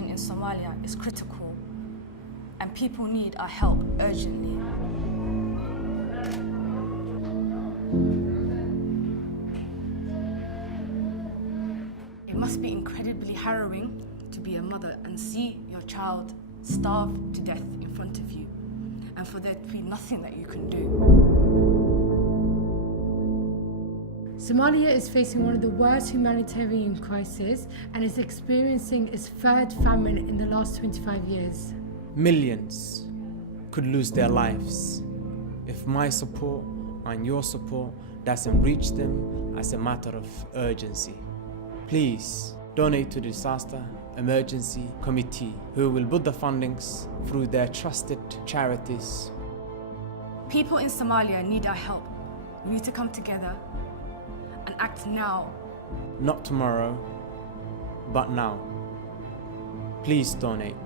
situation in Somalia is critical and people need our help urgently. It must be incredibly harrowing to be a mother and see your child starve to death in front of you, and for there to be nothing that you can do. Somalia is facing one of the worst humanitarian crises and is experiencing its third famine in the last 25 years. Millions could lose their lives if my support and your support doesn't reach them as a matter of urgency. Please donate to the Disaster Emergency Committee, who will put the fundings through their trusted charities. People in Somalia need our help. We need to come together and act now. Not tomorrow, but now. Please donate.